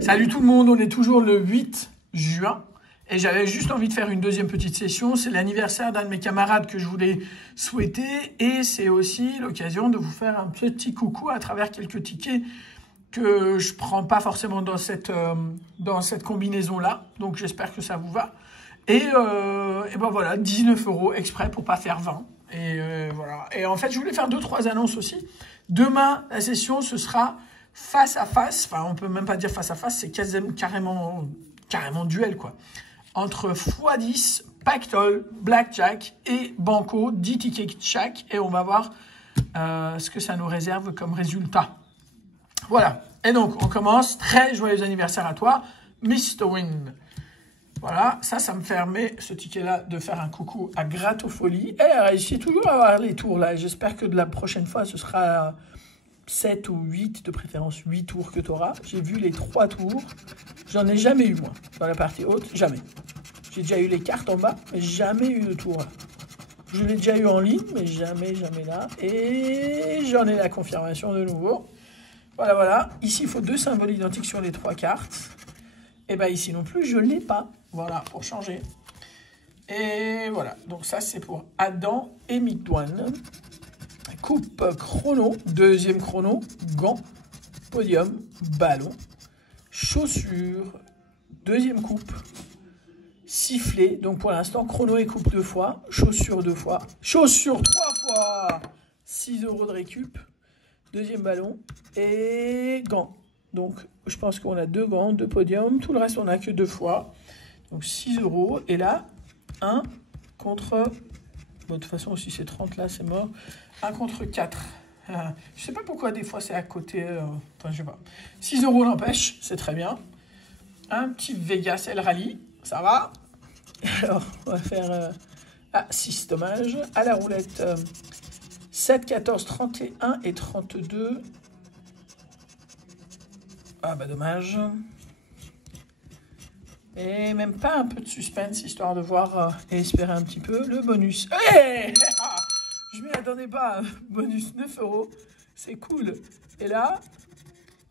Salut tout le monde, on est toujours le 8 juin et j'avais juste envie de faire une deuxième petite session. C'est l'anniversaire d'un de mes camarades que je voulais souhaiter et c'est aussi l'occasion de vous faire un petit coucou à travers quelques tickets que je prends pas forcément dans cette combinaison-là. Donc j'espère que ça vous va. Et ben voilà, 19 € exprès pour pas faire 20. Et voilà. Et en fait, je voulais faire 2-3 annonces aussi. Demain, la session, ce sera face à face. Enfin, on peut même pas dire face à face, c'est carrément duel, quoi. Entre x10, Pactole, Blackjack et Banco, 10 tickets chaque. Et on va voir ce que ça nous réserve comme résultat. Voilà. Et donc, on commence. Très joyeux anniversaire à toi, Mr. Win. Voilà, ça me permet, ce ticket-là, de faire un coucou à Grattofolie. Elle a réussi toujours à avoir les tours, là. J'espère que de la prochaine fois, ce sera 7 ou 8, de préférence 8 tours que tu auras. J'ai vu les 3 tours. J'en ai jamais eu, moi, dans la partie haute. Jamais. J'ai déjà eu les cartes en bas, mais jamais eu de tour, là. Je l'ai déjà eu en ligne, mais jamais là. Et j'en ai la confirmation de nouveau. Voilà, voilà. Ici, il faut 2 symboles identiques sur les 3 cartes. Et bien ici non plus, je ne l'ai pas. Voilà, pour changer. Et voilà, donc ça c'est pour Adam et Micdouane. Coupe chrono, deuxième chrono, gants, podium, ballon, chaussures, deuxième coupe, sifflet. Donc pour l'instant, chrono et coupe 2 fois, chaussures 2 fois, chaussures 3 fois, 6 € de récup, deuxième ballon et gants. Donc, je pense qu'on a 2 gants, 2 podiums. Tout le reste, on n'a que 2 fois. Donc, 6 €. Et là, 1 contre... Bon, de toute façon, si c'est 30, là, c'est mort. 1 contre 4. Je ne sais pas pourquoi, des fois, c'est à côté. Enfin, je sais pas. 6 € n'empêche, c'est très bien. Un petit Vegas El Rally. Ça va. Alors, on va faire... 6, dommage. À la roulette, 7, 14, 31 et 32... Ah bah dommage. Et même pas un peu de suspense, histoire de voir et espérer un petit peu le bonus. Hey, je m'y attendais pas. Bonus 9 €. C'est cool. Et là,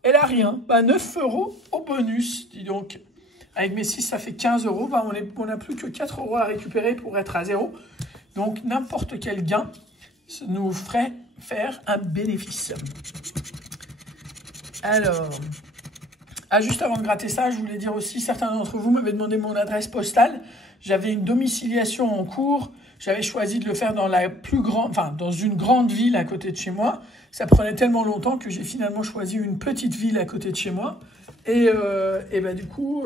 rien. Bah 9 € au bonus, dis donc. Avec mes 6, ça fait 15 €. Bah, on n'a plus que 4 € à récupérer pour être à 0. Donc n'importe quel gain nous ferait faire un bénéfice. Alors... Ah, juste avant de gratter ça, je voulais dire aussi, certains d'entre vous m'avaient demandé mon adresse postale. J'avais une domiciliation en cours. J'avais choisi de le faire dans dans une grande ville à côté de chez moi. Ça prenait tellement longtemps que j'ai finalement choisi une petite ville à côté de chez moi. Et bah, du coup,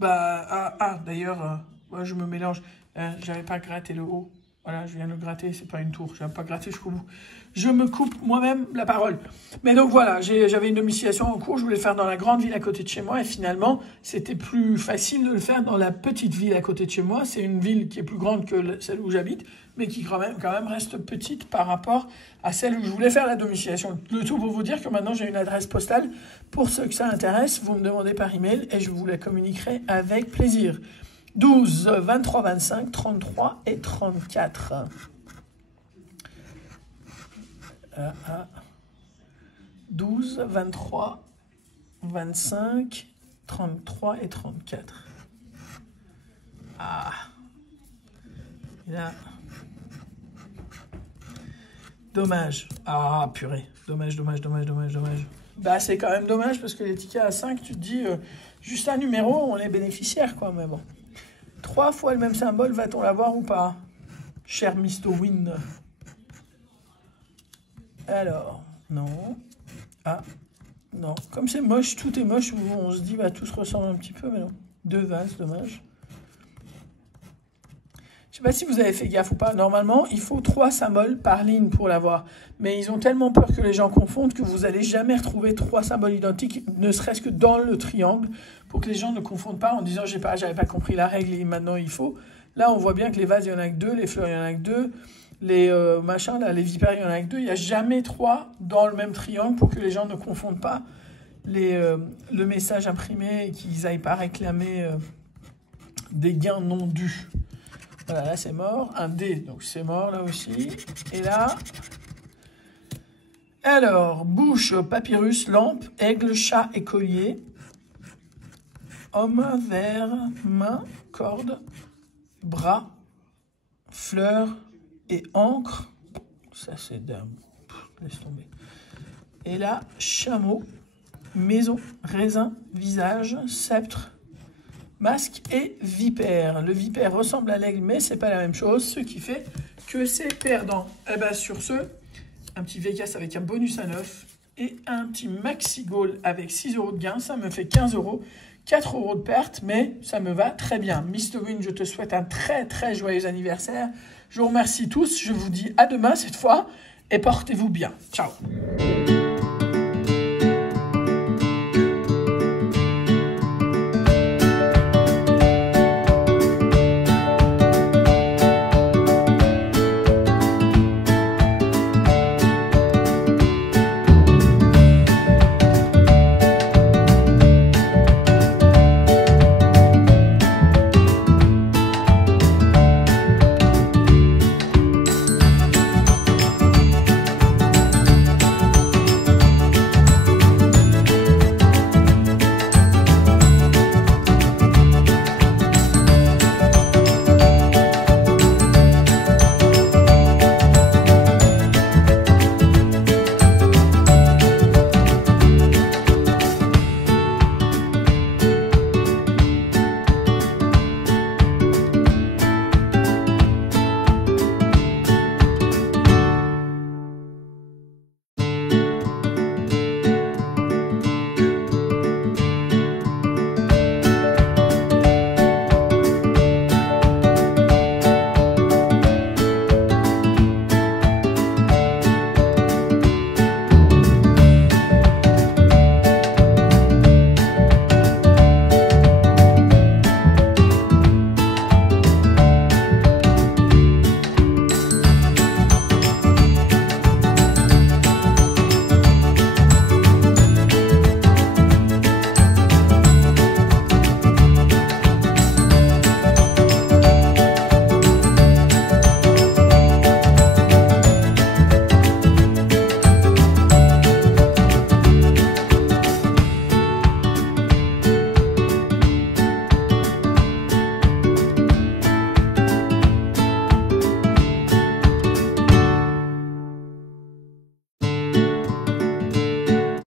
d'ailleurs, ouais, je me mélange. J'avais pas gratté le haut. Voilà, je viens de le gratter, c'est pas une tour. Je n'ai pas gratté jusqu'au bout. Je me coupe moi-même la parole. Mais donc voilà, j'avais une domiciliation en cours. Je voulais le faire dans la grande ville à côté de chez moi. Et finalement, c'était plus facile de le faire dans la petite ville à côté de chez moi. C'est une ville qui est plus grande que celle où j'habite, mais qui quand même reste petite par rapport à celle où je voulais faire la domiciliation. Le tout pour vous dire que maintenant, j'ai une adresse postale. Pour ceux que ça intéresse, vous me demandez par email et je vous la communiquerai avec plaisir. 12, 23, 25, 33 et 34. 12, 23, 25, 33 et 34. Ah. Et là. Dommage. Ah, purée. Dommage. Bah, c'est quand même dommage parce que les tickets à 5, tu te dis, juste un numéro, on est bénéficiaire, quoi, mais bon. 3 fois le même symbole, va-t-on l'avoir ou pas? Cher Mr. Win. Alors, non. Ah, non. Comme c'est moche, tout est moche, on se dit, bah, tout se ressemble un petit peu, mais non. 2 vases, dommage. Je sais pas si vous avez fait gaffe ou pas. Normalement, il faut 3 symboles par ligne pour l'avoir. Mais ils ont tellement peur que les gens confondent que vous n'allez jamais retrouver 3 symboles identiques, ne serait-ce que dans le triangle, pour que les gens ne confondent pas en disant j'avais pas compris la règle et maintenant il faut. Là, on voit bien que les vases, il n'y en a que 2, les fleurs, il n'y en a que 2, les machins, là, les vipères, il n'y en a que 2. Il n'y a jamais 3 dans le même triangle pour que les gens ne confondent pas le message imprimé et qu'ils n'aillent pas réclamer des gains non dus. Voilà, là c'est mort. Un dé, donc c'est mort là aussi. Et là... Alors, bouche, papyrus, lampe, aigle, chat et collier. Homme, verre, main, corde, bras, fleurs et encre. Ça c'est dingue. Laisse tomber. Et là, chameau, maison, raisin, visage, sceptre, masque et vipère. Le vipère ressemble à l'aigle, mais c'est pas la même chose, ce qui fait que c'est perdant. Et bien sur ce, un petit Vegas avec un bonus à 9 et un petit Maxi Goal avec 6 € de gain, ça me fait 15 €, 4 € de perte, mais ça me va très bien. Mr Win, je te souhaite un très très joyeux anniversaire. Je vous remercie tous, je vous dis à demain cette fois et portez-vous bien. Ciao.